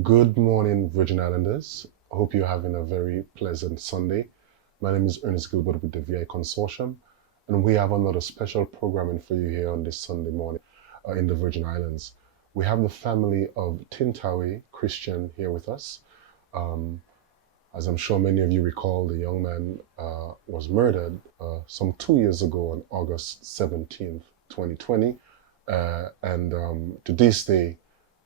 Good morning, Virgin Islanders. Hope you're having a very pleasant Sunday. My name is Ernest Gilbert with the VI Consortium, and we have another special programming for you here on this Sunday morning in the Virgin Islands. We have the family of Tintawee Christian here with us. Um, as I'm sure many of you recall, the young man was murdered some 2 years ago on August 17th, 2020. And to this day,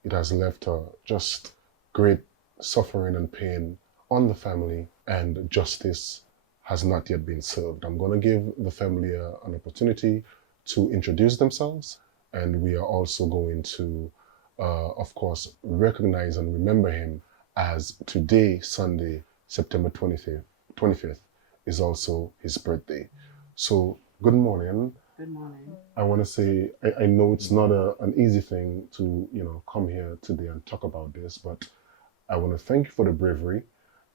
it has left just great suffering and pain on the family, and justice has not yet been served. I'm going to give the family an opportunity to introduce themselves, and we are also going to, of course, recognize and remember him as today, Sunday, September 25th, is also his birthday. So, good morning. Good morning. I want to say, I know it's not an easy thing to, come here today and talk about this, but I want to thank you for the bravery,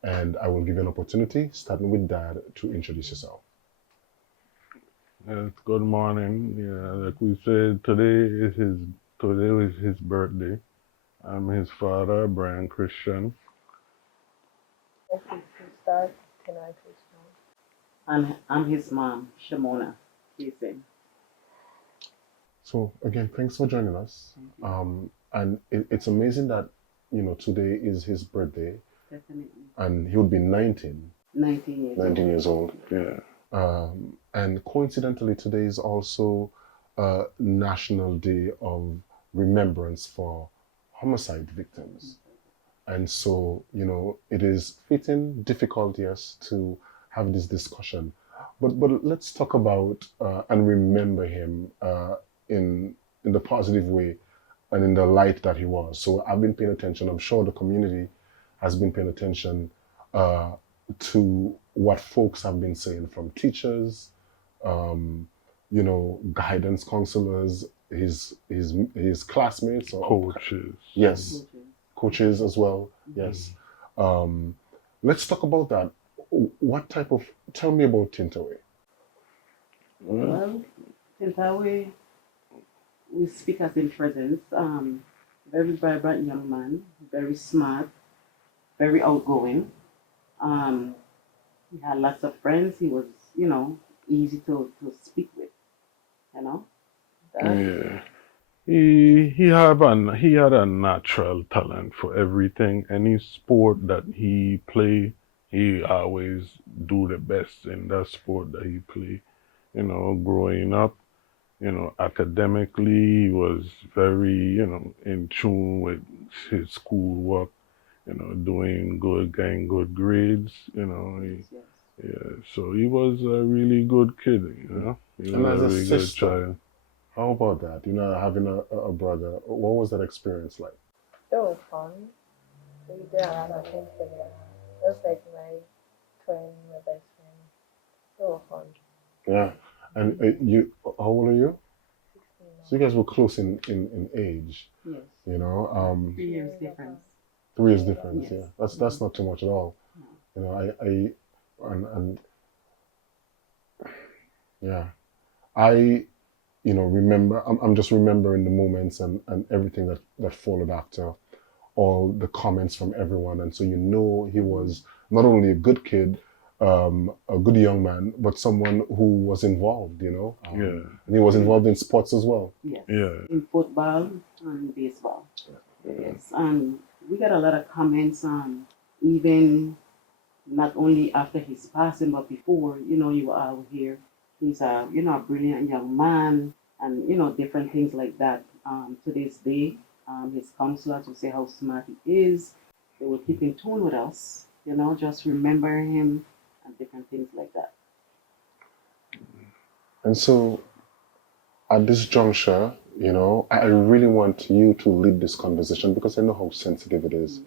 and I will give you an opportunity, starting with Dad, to introduce yourself. Yes, good morning. Yeah, like we said, today is his birthday. I'm his father, Brian Christian. Okay, to start, can I please I'm his mom, Shimona. Jason. So again, thanks for joining us. And it's amazing that, today is his birthday, Definitely. and he would be 19, 19 years 19 years old. Yeah. And coincidentally, today is also National Day of Remembrance for Homicide Victims. And so, it is fitting, difficult, yes, to have this discussion. But let's talk about and remember him in the positive way and in the light that he was. So I've been paying attention. I'm sure the community has been paying attention to what folks have been saying, from teachers, guidance counselors, his classmates, or Coaches. yes, coaches as well. Yes. Let's talk about that. Tell me about Tintawee. Well, Tintawee, we speak as in presence. Very vibrant young man, very smart, very outgoing. He had lots of friends. He was, easy to speak with, you know. That, Yeah. He had a natural talent for everything. Any sport that he play, he always do the best in that sport that he play. Growing up, academically, he was very, in tune with his schoolwork, doing good, getting good grades, yes. yeah. So he was a really good kid, He And was as a a really good sister, child. how about that? Having a brother. What was that experience like? It was fun. We did a lot of things together. It was like my friend, my best friend. It was fun. Yeah. And how old are you? 16 So now. you guys were close in age, Yes. 3 years 3 years difference. apart. 3 years difference. Yes. Yeah, that's not too much at all. No. And yeah, I remember. I'm just remembering the moments and everything that followed after, all the comments from everyone, and so he was not only a good kid, a good young man, but someone who was involved. Yeah. And he was involved in sports as well. Yes. Yeah. In football and baseball. Yes. And we got a lot of comments on even not only after his passing, but before, you were out here. He's a brilliant young man and, different things like that. To this day, his counselors will say how smart he is. They will keep in tune with us, just remember him and different things like that. And so at this juncture, I really want you to lead this conversation because I know how sensitive it is.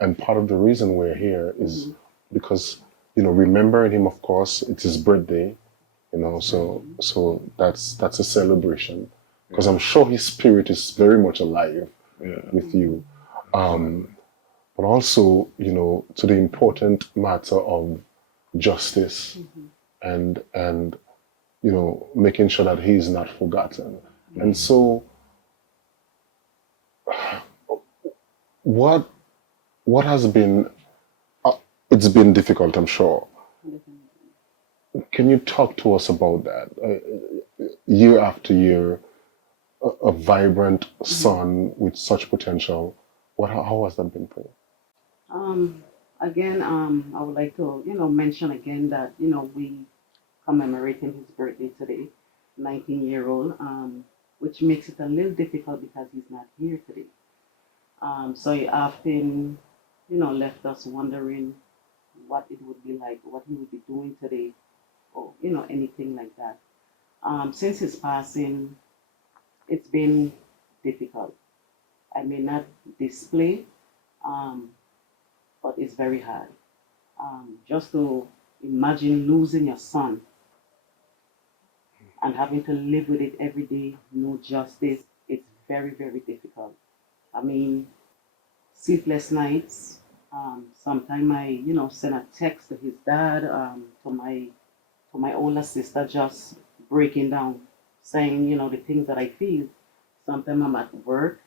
And part of the reason we're here is because, remembering him, of course, it's his birthday, so that's a celebration, because I'm sure his spirit is very much alive with you. But also, to the important matter of justice and making sure that he's not forgotten. And so what what has been it's been difficult, I'm sure. Can you talk to us about that? Year after year, a vibrant son with such potential. How has that been for you? Um, Again, I would like to, mention again that, we commemorating his birthday today, 19-year-old, which makes it a little difficult because he's not here today. So he often, left us wondering what it would be like, what he would be doing today, or, anything like that. Since his passing, it's been difficult. I may not display, um, but it's very hard. Just to imagine losing your son and having to live with it every day, no justice, it's very, very difficult. I mean, sleepless nights. Sometimes I, send a text to his dad, to my older sister, just breaking down, saying, the things that I feel. Sometimes I'm at work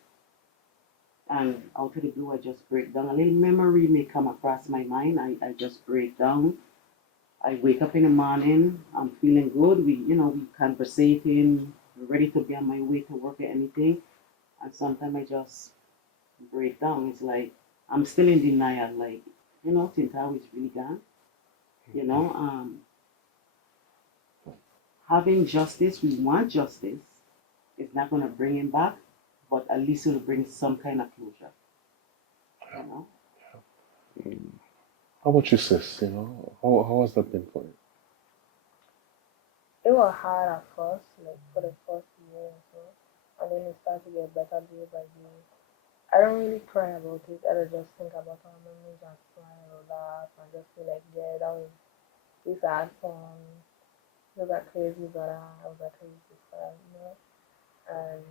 and out of the blue, I just break down. A little memory may come across my mind. I just break down. I wake up in the morning, I'm feeling good. We conversating, ready to be on my way to work or anything. And sometimes I just break down. It's like I'm still in denial. Like, Tintawee is really gone. You know, um, Having justice, we want justice. It's not going to bring him back, but at least it'll bring some kind of closure. You know. How about you, sis? How has that been for you? It was hard at first, like for the first year or so, and then it started to get better day by day. I don't really cry about it. I don't just think about our memories and smile or laugh and just feel like, yeah, that was this had fun. Those are crazy, but I was a crazy sister. And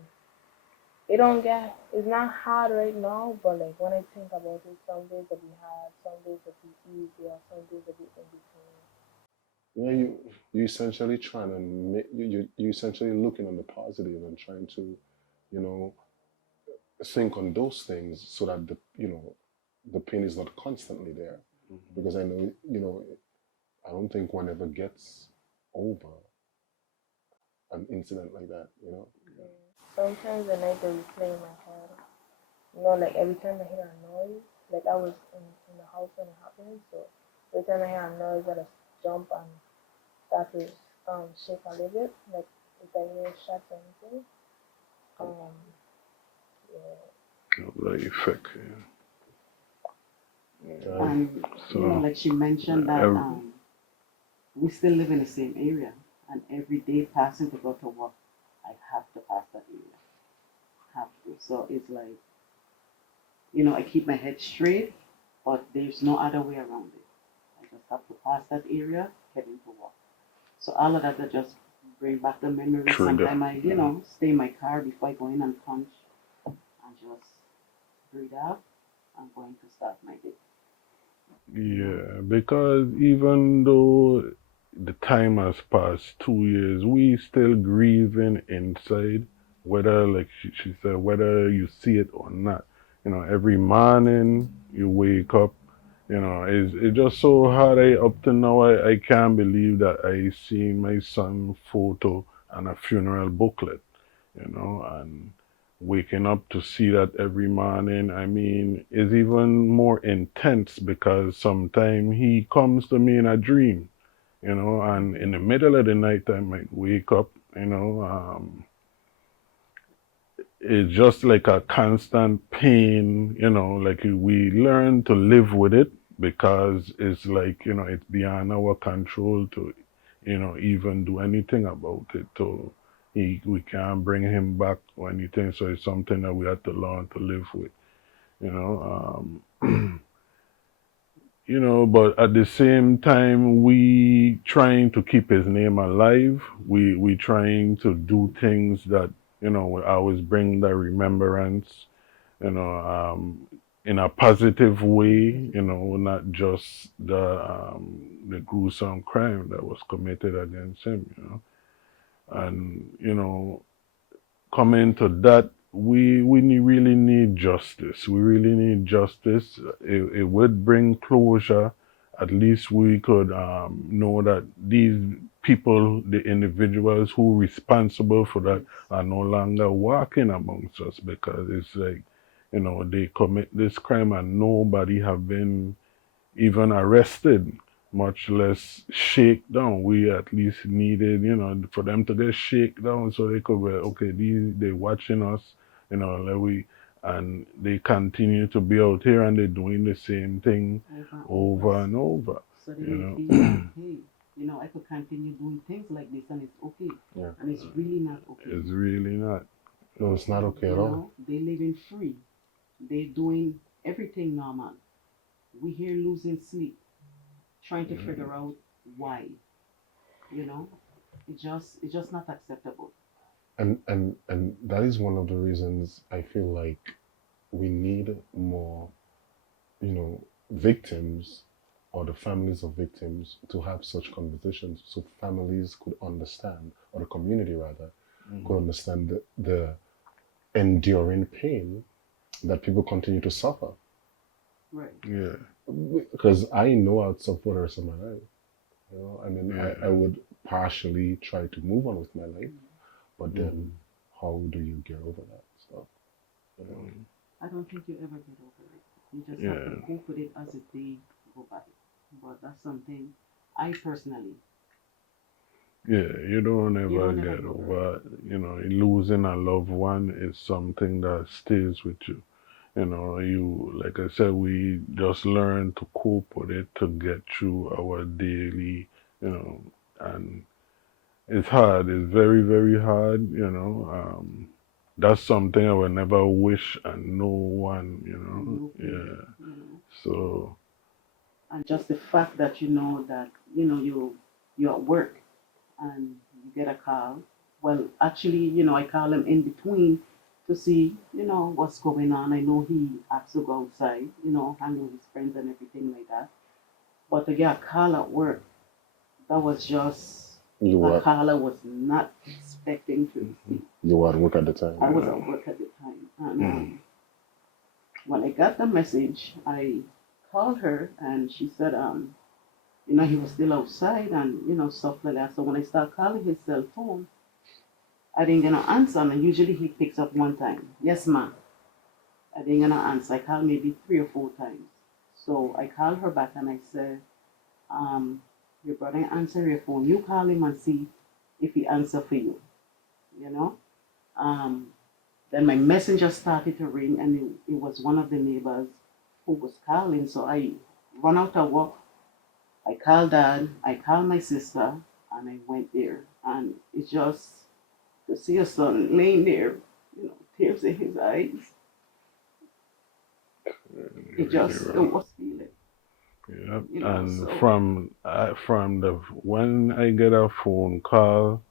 it don't get, it's not hard right now, but like when I think about it, some days will be hard, some days will be easier, some days will be in between. You essentially trying to make you essentially looking on the positive and trying to, you know, think on those things so that the pain is not constantly there. Because I know, I don't think one ever gets over an incident like that. Sometimes the night they replay in my head. Like every time I hear a noise, like I was in the house when it happened, so every time I hear a noise, I just jump and start to shake a little bit, like if I hear shots or anything. Um, yeah. The effect, yeah. And So like she mentioned that every, we still live in the same area, and every day passing to go to work, I have to pass that area. Have to. So it's like, I keep my head straight, but there's no other way around it. I just have to pass that area, get into work. So all of that that just bring back the memories. trigger. Sometimes I, stay in my car before I go in and punch and just breathe out. I'm going to start my day. Yeah, because even though the time has passed 2 years, we still grieving inside, whether, like she said, whether you see it or not. Every morning you wake up, it's just so hard. Up to now, I can't believe that I seen my son photo and a funeral booklet, and waking up to see that every morning, I mean, is even more intense because sometimes he comes to me in a dream, and in the middle of the night I might wake up, it's just like a constant pain, like we learn to live with it because it's like, it's beyond our control to, even do anything about it. So we can't bring him back or anything. So it's something that we have to learn to live with, you know. But at the same time, we trying to keep his name alive. We trying to do things that, will always bring the remembrance, you know, um, in a positive way, not just the gruesome crime that was committed against him. And, coming to that, we really need justice. We really need justice. It would bring closure. At least we could know that these people, the individuals who responsible for that, are no longer walking amongst us, because it's like, they commit this crime and nobody have been even arrested, much less shake down. We at least needed, for them to get shake down so they could be, okay, they watching us, and they continue to be out here and they're doing the same thing over and over. So they may feel like, hey, I could continue doing things like this and it's okay. Yeah. And it's really not okay. It's really not. No, it's not okay at all. They living free. They doing everything normal. We here losing sleep, trying to figure out why. It's just not acceptable. And that is one of the reasons I feel like we need more, victims or the families of victims to have such conversations, so families could understand, or the community rather, could understand the enduring pain that people continue to suffer. Right. Yeah. Because I know I'd suffer the rest of my life. I would partially try to move on with my life, but then how do you get over that stuff? I don't think you ever get over it. You just have to cope with it as the day go by. But that's something I personally. You don't ever get over. Losing a loved one is something that stays with you. Like I said, we just learn to cope with it to get through our daily, and it's hard. It's very, very hard, That's something I would never wish on no one, So. And just the fact that that, you're at work and you get a call. Well, actually, I call him in between to see, what's going on. I know he has to go outside, hang with his friends and everything like that. But to get a call at work, that was just a call I was not expecting to see. You were at work at the time. I was at work at the time. And when I got the message, I called her and she said, he was still outside and, stuff like that. So when I started calling his cell phone, I didn't get an answer, and usually he picks up one time. Yes, ma'am. I didn't get an answer. I called maybe 3 or 4 times. So I called her back and I said, your brother answer your phone. You call him and see if he answer for you. Then my messenger started to ring, and it was one of the neighbors who was calling. So I run out of work. I called Dad, I called my sister, and I went there. And it's just to see your son laying there, tears in his eyes. It was feeling. Yeah, and from when I get a phone call,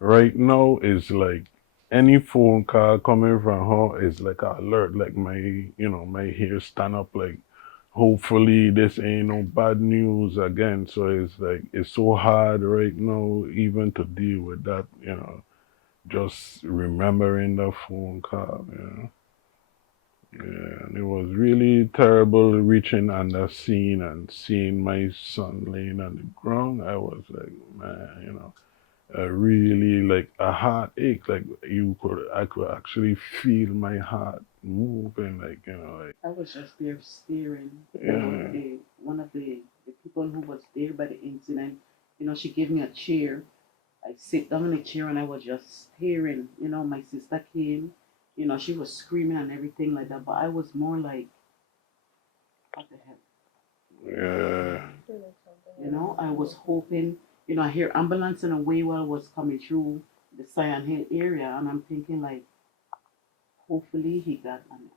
right now is like any phone call coming from her is like an alert. Like my hair stand up. Like, hopefully this ain't no bad news again. So it's like it's so hard right now even to deal with that. Just remembering the phone call. Yeah, and it was really terrible reaching on the scene and seeing my son laying on the ground. I was like, man, really like a heartache. Like I could actually feel my heart moving. Like, I was just there staring. Yeah. One of the people who was there by the incident, she gave me a chair. I sit down in a chair and I was just staring. My sister came. She was screaming and everything like that, but I was more like, what the hell? Yeah. I was hoping, I hear ambulance and a Waywell was coming through the Sion Hill area, and I'm thinking like, hopefully he got an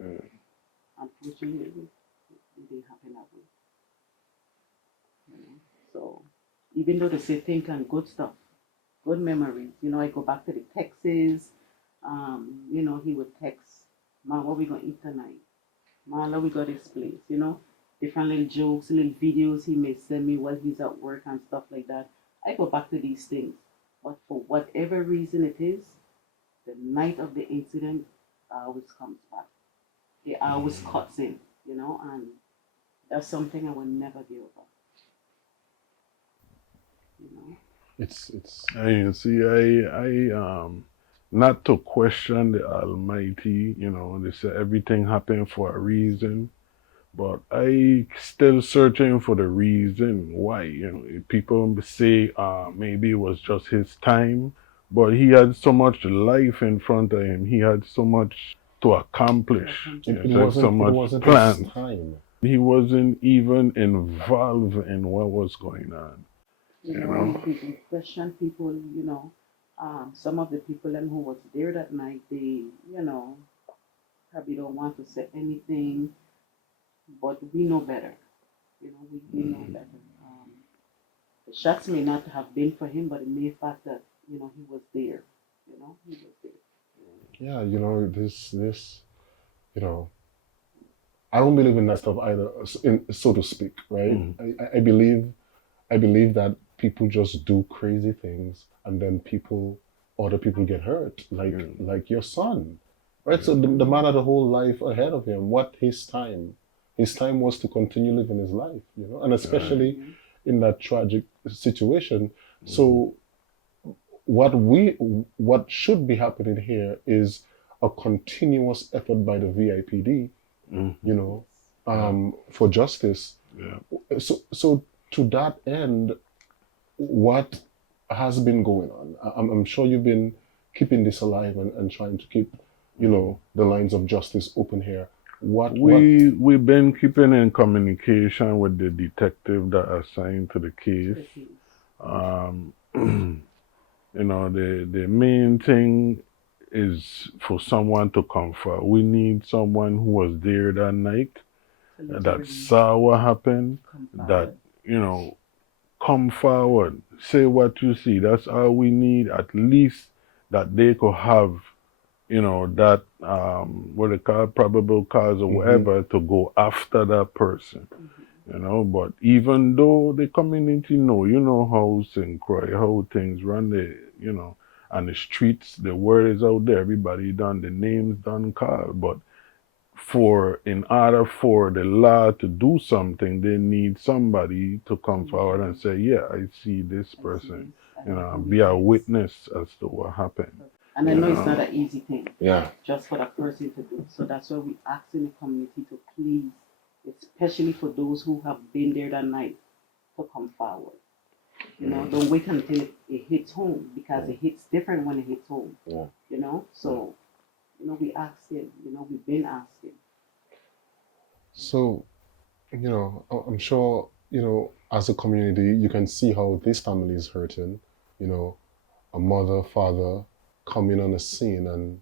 ambulance. Unfortunately, it didn't happen that way. So, even though they say think and good stuff, good memories. I go back to the Texas. He would text, Ma, what we gonna eat tonight? Ma, we got this place, different little jokes, little videos he may send me while he's at work and stuff like that. I go back to these things. But for whatever reason it is, the night of the incident, always comes back. It always cuts in, and that's something I will never give up. It's And you see, I not to question the Almighty, they say everything happened for a reason, but I still searching for the reason why. People say maybe it was just his time, but he had so much life in front of him. He had so much to accomplish. it He had so much wasn't plans. his time. He wasn't even involved in what was going on. We question people, some of the people them who was there that night, they, probably don't want to say anything, but we know better. We know better. The shots may not have been for him, but it may fact that, he was there. He was there. Yeah, this, I don't believe in that stuff either, so to speak, right? I believe that people just do crazy things, and then other people get hurt, like your son, right? So the man had a whole life ahead of him. What his time? His time was to continue living his life, and especially in that tragic situation. So what should be happening here is a continuous effort by the VIPD, for justice. Yeah. So to that end, what has been going on? I'm sure you've been keeping this alive and trying to keep, the lines of justice open here. We've been keeping in communication with the detective that assigned to the case. The main thing is for someone to come forward. We need someone who was there that night, that saw what happened, that, come forward, say what you see. That's all we need, at least that they could have, that, what they call probable cause or whatever, to go after that person. But even though the community know how St. Croix, how things run, and the streets, the word is out there, everybody done, the names done called, but in order for the law to do something, they need somebody to come forward and say, yeah, I see this person, be a witness as to what happened. And I know it's not an easy thing. Yeah. Just for that person to do. So that's why we ask in the community to please, especially for those who have been there that night, to come forward. Don't wait until it hits home, because it hits different when it hits home. Yeah. So, we asking, we've been asking. So, I'm sure, as a community, you can see how this family is hurting. A mother, father coming on the scene and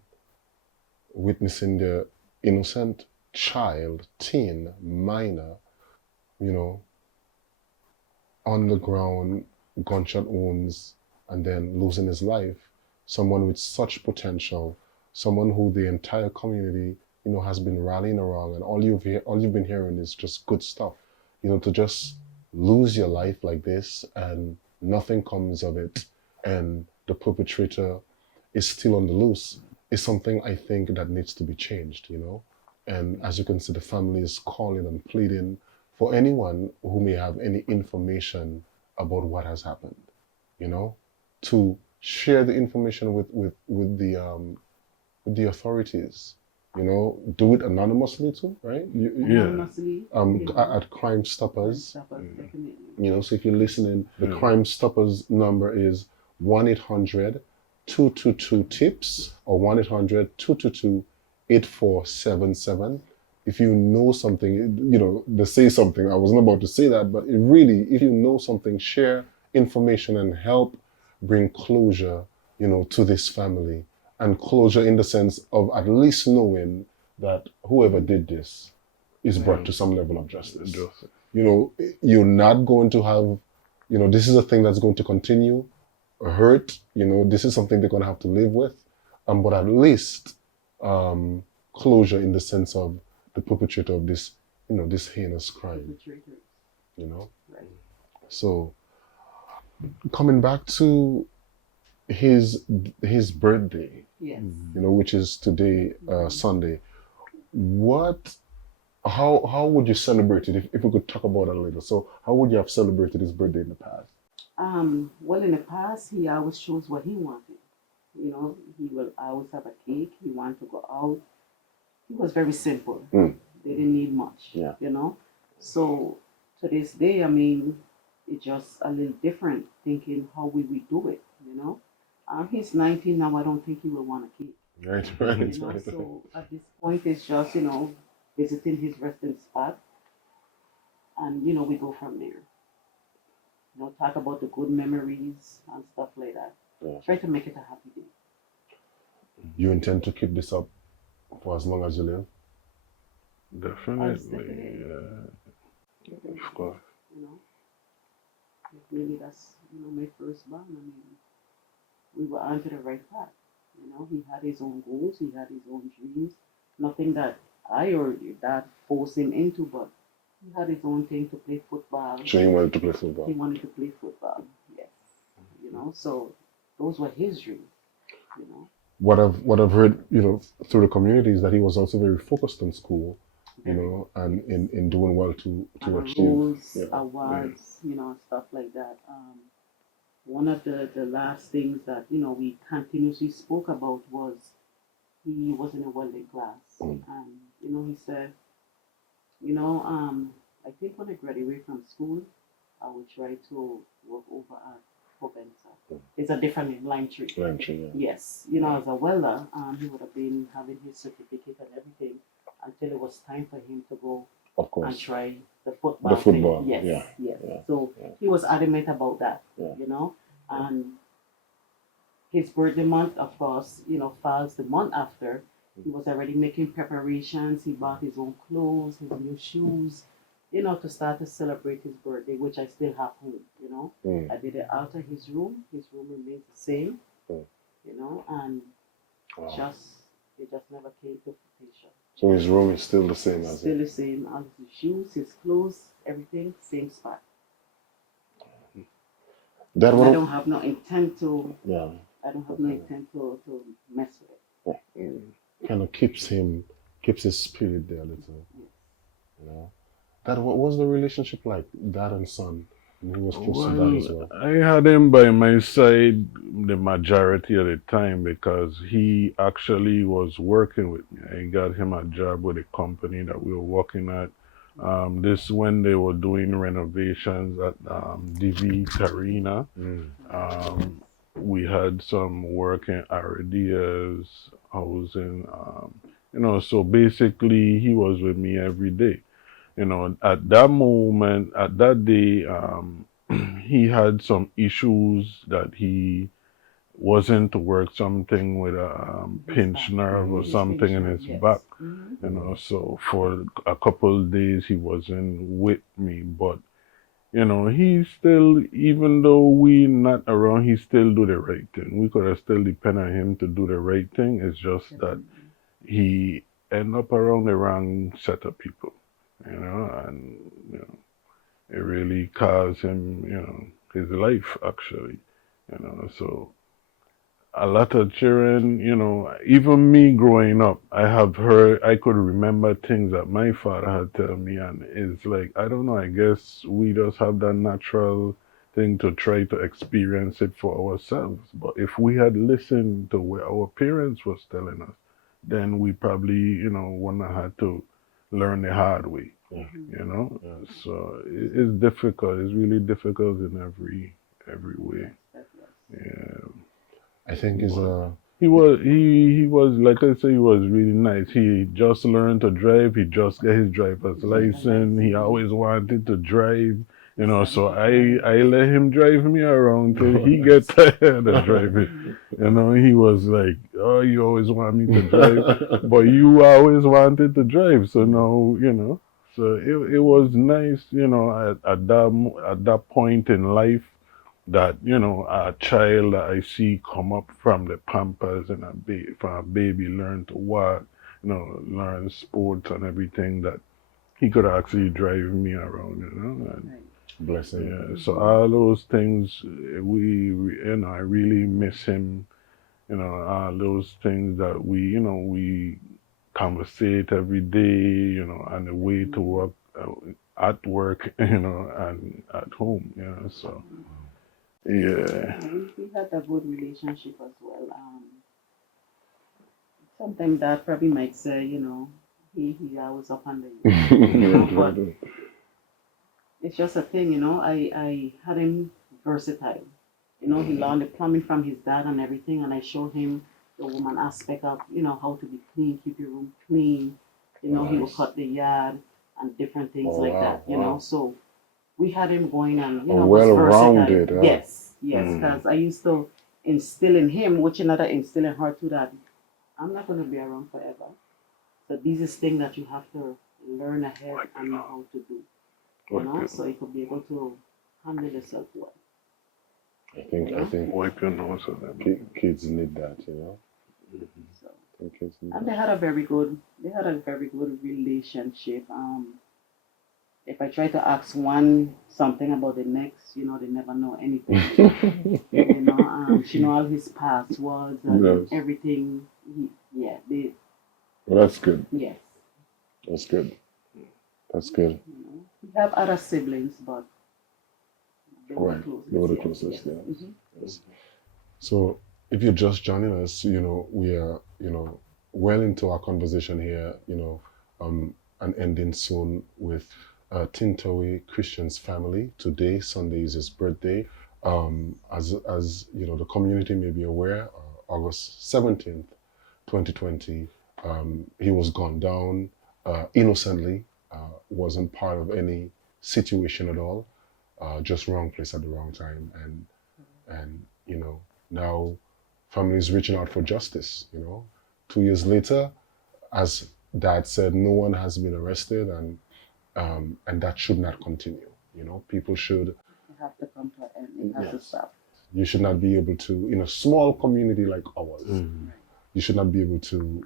witnessing their innocent child, teen, minor, on the ground, gunshot wounds, and then losing his life. Someone with such potential, someone who the entire community, has been rallying around, and all you've been hearing is just good stuff. To just lose your life like this and nothing comes of it, and the perpetrator is still on the loose, is something I think that needs to be changed, And as you can see, the family is calling and pleading for anyone who may have any information about what has happened, to share the information with the authorities. Do it anonymously too, right? Anonymously. At Crime Stoppers. Definitely. So if you're listening, the Crime Stoppers number is 1-800-222-TIPS or 1-800-222-8477. If you know something, they say something. I wasn't about to say that, but if you know something, share information and help bring closure, to this family. And closure in the sense of at least knowing that whoever did this is brought to some level of justice. You're not going to have, this is a thing that's going to continue, hurt, this is something they're going to have to live with. But at least closure in the sense of the perpetrator of this, this heinous crime. Right. So coming back to his birthday, Yes. which is today, Sunday. How would you celebrate it if we could talk about it a little? So how would you have celebrated his birthday in the past? Well, in the past, he always chose what he wanted. He will always have a cake. He wanted to go out. He was very simple. Mm. They didn't need much. Yeah. So to this day, I mean, it's just a little different thinking how we do it. He's 19 now. I don't think he will want a cake. Right. So at this point, it's just visiting his resting spot, and we go from there. Talk about the good memories and stuff like that. Yeah. Try to make it a happy day. You intend to keep this up for as long as you live? Definitely, yeah. Of course. Maybe that's my first born. I mean, we were onto the right path. He had his own goals. He had his own dreams. Nothing that I or dad forced him into, but he had his own thing to play football. So he wanted to play football? He wanted to play football, yes. So those were his dreams, What I've heard, through the community is that he was also very focused on school, and in doing well to achieve. Rules, awards, stuff like that. One of the last things that, we continuously spoke about was he was in a welding class. And, he said, I think when I graduate from school, I will try to work over at Provenza. It's a different name, Lime Tree. Lime Tree, yeah. Yes, as a welder, he would have been having his certificate and everything until it was time for him to go and try the football. Thing. Yes, yes. Yeah. So he was adamant about that, and his birthday month, of course, falls the month after. He was already making preparations. He bought his own clothes, his new shoes, to start to celebrate his birthday, which I still have home, I did it out of his room. His room remains the same, and it just never came to fruition. So his room is still the same as Still the same. All his shoes, his clothes, everything, same spot. I don't have no intent to. Yeah. I don't have no intent to mess with it. Kind of keeps his spirit there a little. What was the relationship like, dad and son? And he was close to dad as well. I had him by my side the majority of the time because he actually was working with me. I got him a job with a company that we were working at. This when they were doing renovations at DV Carina. We had some work in Aradia's housing. So basically he was with me every day. At that moment, at that day, he had some issues that he wasn't to work, something with a pinched nerve or something in his back. So for a couple of days he wasn't with me, but he still, even though we not around, he still do the right thing. We could have still depend on him to do the right thing. It's just that he end up around the wrong set of people. And it really caused him, his life actually, so a lot of children, even me growing up, I could remember things that my father had tell me, and it's like, I don't know, I guess we just have that natural thing to try to experience it for ourselves. But if we had listened to what our parents was telling us, then we probably, wouldn't have had to learn the hard way, So it's difficult. It's really difficult in every way. Yeah. I think he was like I say, he was really nice. He just learned to drive. He just got his driver's license. He always wanted to drive. So I let him drive me around till he get tired of driving. He was like, oh, you always want me to drive, but you always wanted to drive. So now, so it was nice, at that point in life that, a child that I see come up from the Pampers and from a baby learn to walk, learn sports and everything, that he could actually drive me around, and bless him. Yeah, so all those things, I really miss him, those things that we conversate every day, on the way to work, at work, and at home, so, yeah. We had a good relationship as well. Sometimes Dad probably might say, he always up under you, but it's just a thing, I had him versatile. He learned the plumbing from his dad and everything, and I showed him the woman aspect of, how to be clean, keep your room clean. He will cut the yard and different things like that, So we had him going and, was well-rounded. versatile. Yes, because I used to instill in him, which another instill in her too, that I'm not going to be around forever. So these is things that you have to learn ahead and know how to do. So you could be able to handle yourself well. I think Wipe your nose on them. kids need that, So, I think kids need and that. they had a very good relationship. If I try to ask one something about the next, they never know anything. She know all his passwords and everything. Well, that's good. Yes. That's good. That's good. We have other siblings, but they were Right. closest. They were the Yes, closest, yes. yes. Yes. So if you're just joining us, we are, well into our conversation here, and ending soon with Tintawee Christian's family. Today, Sunday, is his birthday. As the community may be aware, August 17th, 2020, he was gunned down innocently, wasn't part of any situation at all, just wrong place at the wrong time. And now family is reaching out for justice. 2 years later, as Dad said, no one has been arrested, and that should not continue. People should. It has to come to an end. It has to stop. You should not be able to, in a small community like ours, you should not be able to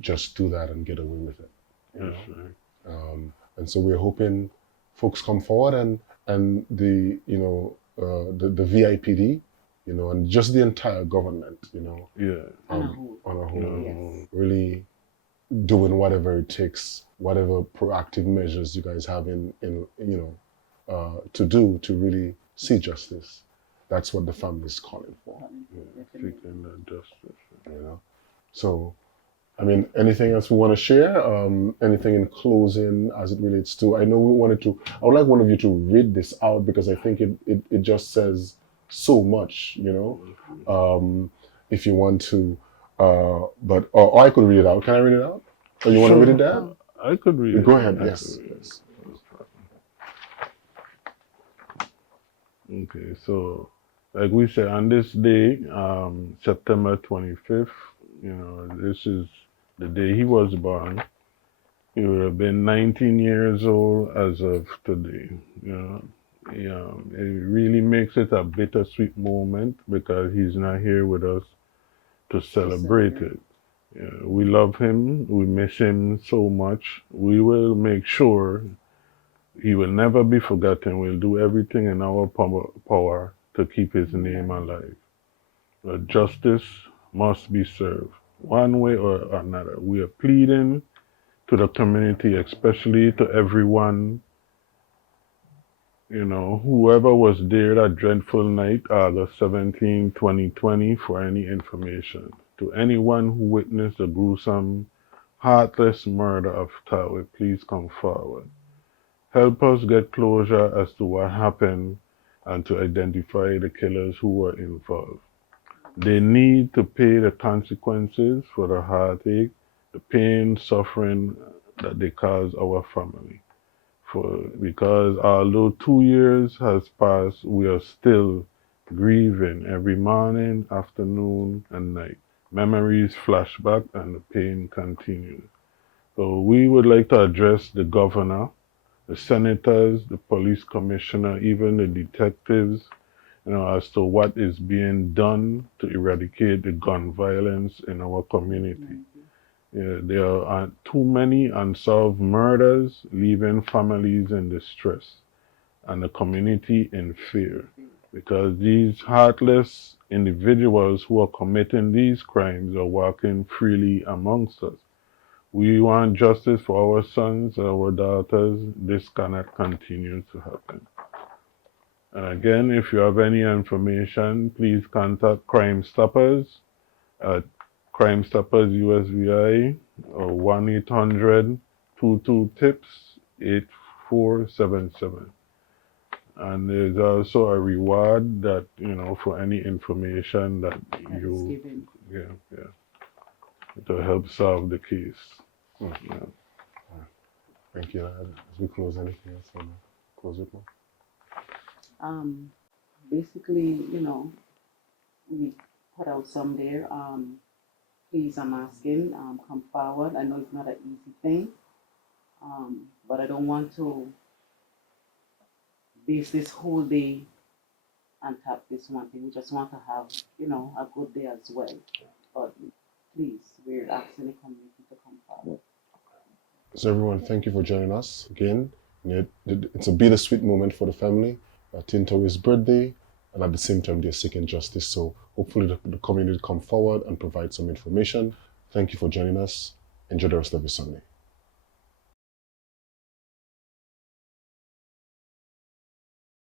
just do that and get away with it. And so we're hoping folks come forward and the VIPD, and just the entire government, on a whole, really doing whatever it takes, whatever proactive measures you guys have to do to really see justice. That's what the family is calling for. Seeking justice. So, anything else we want to share? Anything in closing as it relates to? I know I would like one of you to read this out because I think it just says so much, if you want to. But I could read it out. Can I read it out? Or you want to read it down? I could read it. Go ahead. Yes. Okay, so like we said, on this day, September 25th, this is the day he was born. He would have been 19 years old as of today. It really makes it a bittersweet moment because he's not here with us to celebrate it. We love him. We miss him so much. We will make sure he will never be forgotten. We'll do everything in our power to keep his name alive. But justice must be served, one way or another. We are pleading to the community, especially to everyone, whoever was there that dreadful night, August 17, 2020, for any information. To anyone who witnessed the gruesome, heartless murder of Tintawee, please come forward. Help us get closure as to what happened and to identify the killers who were involved. They need to pay the consequences for the heartache, the pain, suffering that they caused our family. Because although 2 years has passed, we are still grieving every morning, afternoon, and night. Memories flash back and the pain continues. So we would like to address the governor, the senators, the police commissioner, even the detectives, as to what is being done to eradicate the gun violence in our community. There are too many unsolved murders, leaving families in distress and the community in fear. because these heartless individuals who are committing these crimes are walking freely amongst us. We want justice for our sons, our daughters. This cannot continue to happen. And again, if you have any information, please contact Crime Stoppers at Crime Stoppers USVI or 1-800-22-TIPS-8477. And there's also a reward that, for any information that you, to help solve the case. Yeah. Thank you. As we close, anything else on close with more? Basically, we put out some there. Please, I'm asking, come forward. I know it's not an easy thing, but I don't want to base this whole day on top this one thing. We just want to have, a good day as well. But please, we're asking the community to come forward. So everyone, thank you for joining us again. It's a bittersweet moment for the family. Tintawee's birthday, and at the same time they're seeking justice. So hopefully the community come forward and provide some information. Thank you for joining us. Enjoy the rest of your Sunday.